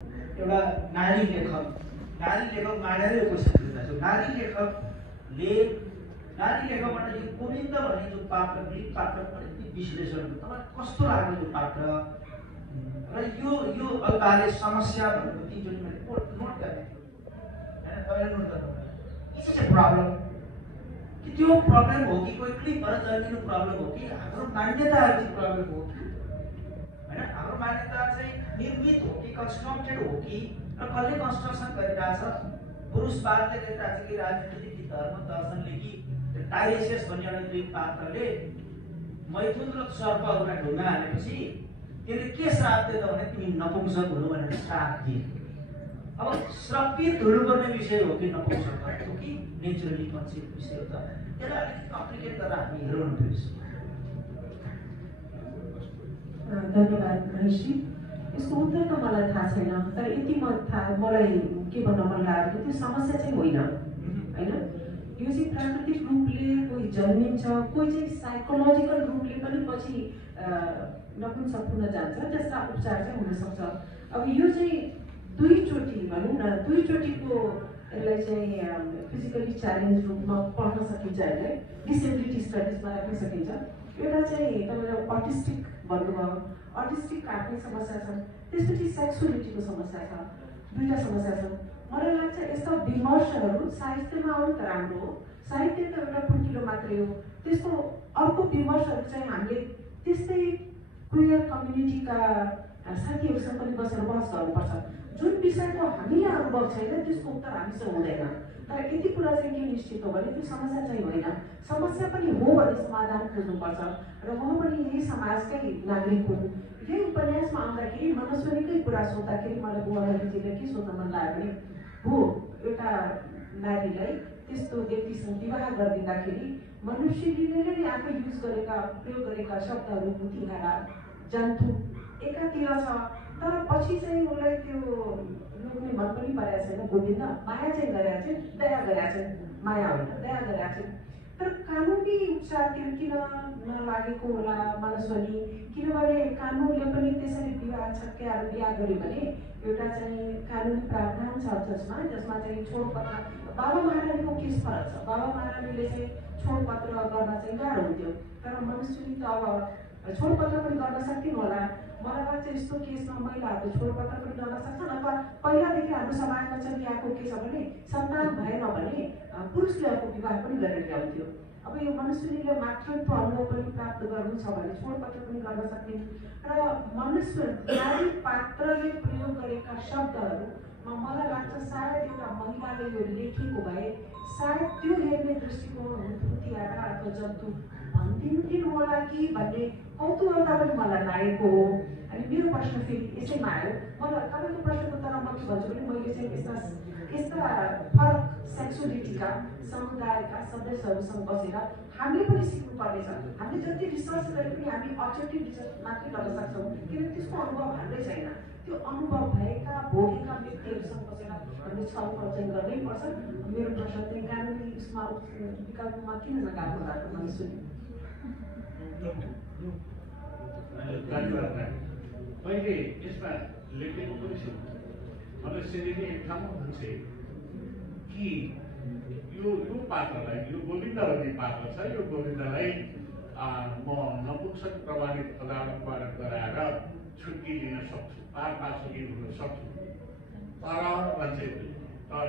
एउटा नारी लेखक मानेर यो क्वेसन बुझ्दैछु। नारी लेखकबाट यो गोविन्द भन्ने जो पात्र ग्रीक पात्र अलिकति विश्लेषण तपाईँ कस्तो लाग्यो यो पात्र र यो अल्बाले समस्या भनेको तिनचोटि मैले नोट गर्ने थिएँ होइन, तपाईँले नोट गर्नु इट्स अ प्रब्लम कि त्यो प्रब्लम हो कि कोही क्लिक भएर जन्मिनु प्रब्लम हो कि हाम्रो मान्यताहरू चाहिँ प्रब्लम हो कि होइन, हाम्रो मान्यता चाहिँ निर्मित हो कि कन्स्ट्रक्टेड हो कि र कसले कन्स्ट्रक्सन गरिरहेछ, पुरुषवादले गरिरहेछ कि राजनीति कि धर्म दर्शनले कि टाइरेसियस भन्ने एउटा ग्रीक पात्रले मैथुन र सर्पहरूलाई ढुङ्गा हालेपछि त्यसले के श्राप दियो त भने तिमी नपुंसक हुनु भनेर श्राप दिए। अब श्रापित हुनुपर्ने विषय हो कि नपुंसक हो कि नेचुरली कन्सिभ विषय हो त, त्यसलाई अलिकति कम्प्लिकेट गरेर हामी हेरौँ न प्लिज। धन्यवाद महेशजी। यसको उत्तर त मलाई थाहा छैन, तर यति मलाई के भन्न मन लागेको त्यो समस्या चाहिँ होइन होइन, यो चाहिँ प्राकृतिक रूपले कोही जन्मिन्छ, कोही चाहिँ साइकोलोजिकल रूपले पनि पछि नपुंसक हुन जान्छ, त्यसका उपचार चाहिँ हुनसक्छ। अब यो चाहिँ दुईचोटि भनौँ न, दुईचोटिको यसलाई चाहिँ फिजिकली च्यालेन्ज रूपमा पढ्न सकिन्छ होइन, डिसेबिलिटी स्टडिजमा राख्न सकिन्छ। एउटा चाहिँ तपाईँले अटिस्टिक भन्नुभयो, अटिस्टिक आफ्नै समस्या छ, त्यसपछि सेक्सुअलिटीको समस्या छ, दुईवटा समस्या छ। मलाई लाग्छ यस्ता विमर्शहरू साहित्यमा आउनु त राम्रो हो, साहित्य त एउटा ठुल्ठुलो मात्रै हो, त्यसको अर्को विमर्शहरू चाहिँ हामीले त्यस्तै क्वियर कम्युनिटीका साथीहरूसँग पनि बसेर बहस गर्नुपर्छ। जुन विषयको हामीलाई अनुभव छैन त्यसको उत्तर हामीसँग हुँदैन, तर यति कुरा चाहिँ के निश्चित हो भने त्यो समस्या चाहिँ होइन, समस्या पनि हो भने समाधान खोज्नुपर्छ र म पनि यही समाजकै नागरिक हुँ। यही उपन्यासमा आउँदाखेरि मनस्विनीकै कुरा सोद्धाखेरि मलाई बुवाजीले के सोध्न मन लाग्यो भने हो एउटा नारीलाई त्यस्तो व्यक्तिसँग विवाह गरिदिँदाखेरि मनुष्यले नै आफै युज गरेका प्रयोग गरेका शब्दहरू बुद्धिहारा जन्तु एकातिर छ, तर पछि चाहिँ उसलाई त्यो लोग्ने मन पनि परेको छैन, गोविन्द माया चाहिँ गरेका छन्, दया गरेका छन्, माया होइन दया गरेका छन्। तर कानुनी उपचारतिर किन नलागेको होला मनस्विनी, किनभने कानुनले पनि त्यसरी विवाह छक्क्याएर बिहा गर्यो भने एउटा चाहिँ कानुनी प्रावधान छ जसमा चाहिँ छोडपत्र, बाबा महारानीको केस फरक छ, बाबा महारानीले चाहिँ छोडपत्र गर्न चाहिँ गाह्रो हुन्थ्यो, तर मनस्विनी त अब छोडपत्र पनि गर्न सक्थिन् होला। मलाई लाग्छ यस्तो केसमा महिलाहरूले छोडपत्र पनि गर्न सक्छन्, अथवा पहिलादेखि हाम्रो समाजमा चलिआएको के छ भने सन्तान भएन भने पुरुषले अर्को विवाह पनि गरेर ल्याउँथ्यो। अब यो मनस्विनीले मातृत्व अनुभव पनि प्राप्त गर्नु छ भने छोडपत्र पनि गर्न सक्ने र नारी पात्रले प्रयोग गरेका शब्दहरूमा मलाई लाग्छ सायद एउटा महिलाले यो लेखेको भए सायद त्यो हेर्ने दृष्टिकोण हुन्थ्यो अथवा जन्तु भन्दिन्थिन् होला कि भन्ने कौतूहलता पनि मलाई लागेको हो। अनि मेरो प्रश्न फेरि यसैमा आयो, मलाई तपाईँको प्रश्नको उत्तर म के भन्छु भने मैले चाहिँ यस्ता फरक सेक्सुअलिटीका समुदायका सदस्यहरूसँग बसेर हामीले पनि सिक्नुपर्नेछ। हामीले जति रिसर्च गरे पनि हामी अब्जेक्टिभ रिसर्च मात्रै गर्न सक्छौँ, किनभने त्यसको अनुभव हाम्रै छैन। त्यो अनुभव भएका भोगेका व्यक्तिहरूसँग बसेर हामीले छलफल चाहिँ गर्नैपर्छ। मेरो प्रश्न चाहिँ कानुनी उसमा विकल्पमा किन नगएको होला त मैले सुने। मैले यसमा लेखेको पनि छु, मनस्विनीले एक ठाउँमा भन्छ कि यो पात्रलाई, यो गोविन्द भन्ने पात्र छ, यो गोविन्दलाई म नपुंसक प्रमाणित अदालतबाट गराएर छुट्टी लिन सक्छु, पारपासुकी हुन सक्छु, तर भन्छ तर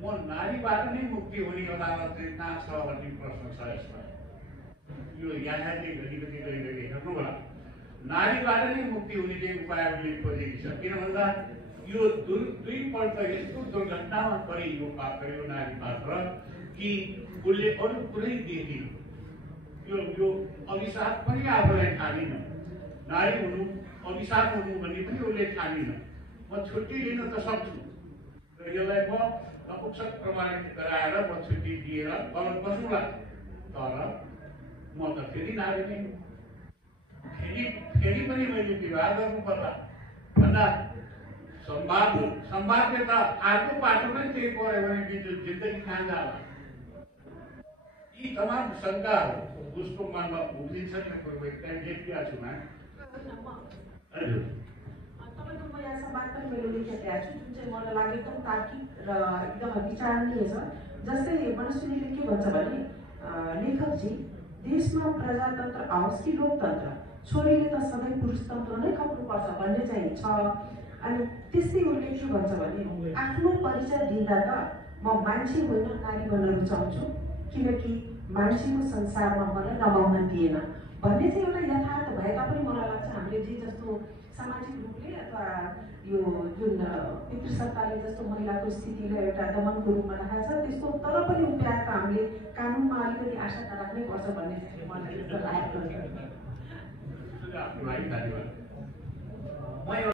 म नारीबाट नै मुक्ति हुने अदालत चाहिँ कहाँ छ भन्ने प्रश्न छ यसमा। यो यहाँले घरिघरि हेर्नु होला, नारीबाट नै मुक्ति हुने चाहिँ उपाय उसले खोजेकी छ। किन भन्दा यो दुईपल्ट यस्तो दुर्घटनामा परि यो पात्र, यो नारी पात्र कि उसले अरू कुनै देखिन, यो अभिशाप पनि आफूलाई ठानिन, नारी हुनु अभिशाप हुनु भन्ने पनि उसले ठानिन। म छुट्टी लिन त सक्छु र यसलाई म नपुंसक प्रमाणित गराएर म छुट्टी दिएर गलत बसौँला, तर म त फेरि नारी नै फेरि पनि मैले विवाह गर्नु पर्ला भन्दा संवादले त अर्को पाटो नै त्यही पऱ्यो भने जिन्दगी कहाँ जाला। यी तमाम शङ्काहरू उसको मनमा उब्जिन्छन्। लेखिया छु तपाईँको म यहाँ संवाद पनि मैले लेखेको छु जुन चाहिँ मलाई लाग्यो एकदम तार्किक र एकदम विचारणीय छ। जस्तै मनस्विनीले के भन्छ भने लेखकजी देशमा प्रजातन्त्र आओस् कि लोकतन्त्र, छोरीले त सधैँ पुरुषतन्त्र नै खप्नुपर्छ भन्ने चाहिँ छ। अनि त्यस्तै उसले के भन्छ भने आफ्नो परिचय दिँदा त म मान्छे होइन नारी बन्न रुचाउँछु, किनकि मान्छेको संसारमा मलाई रमाउन दिएन भन्ने चाहिँ एउटा यथार्थ भए तापनि मलाई लाग्छ हामीले जे जस्तो सामाजिक रूपले अथवा यो जुन पितृसत्ताले जस्तो महिलाको स्थितिलाई एउटा दमनको रूपमा राखेको छ त्यस्तो तर पनि उपाय त हामीले कानुनमा अलिकति आशा राख्नै पर्छ भन्ने चाहिँ मलाई लाग्छ।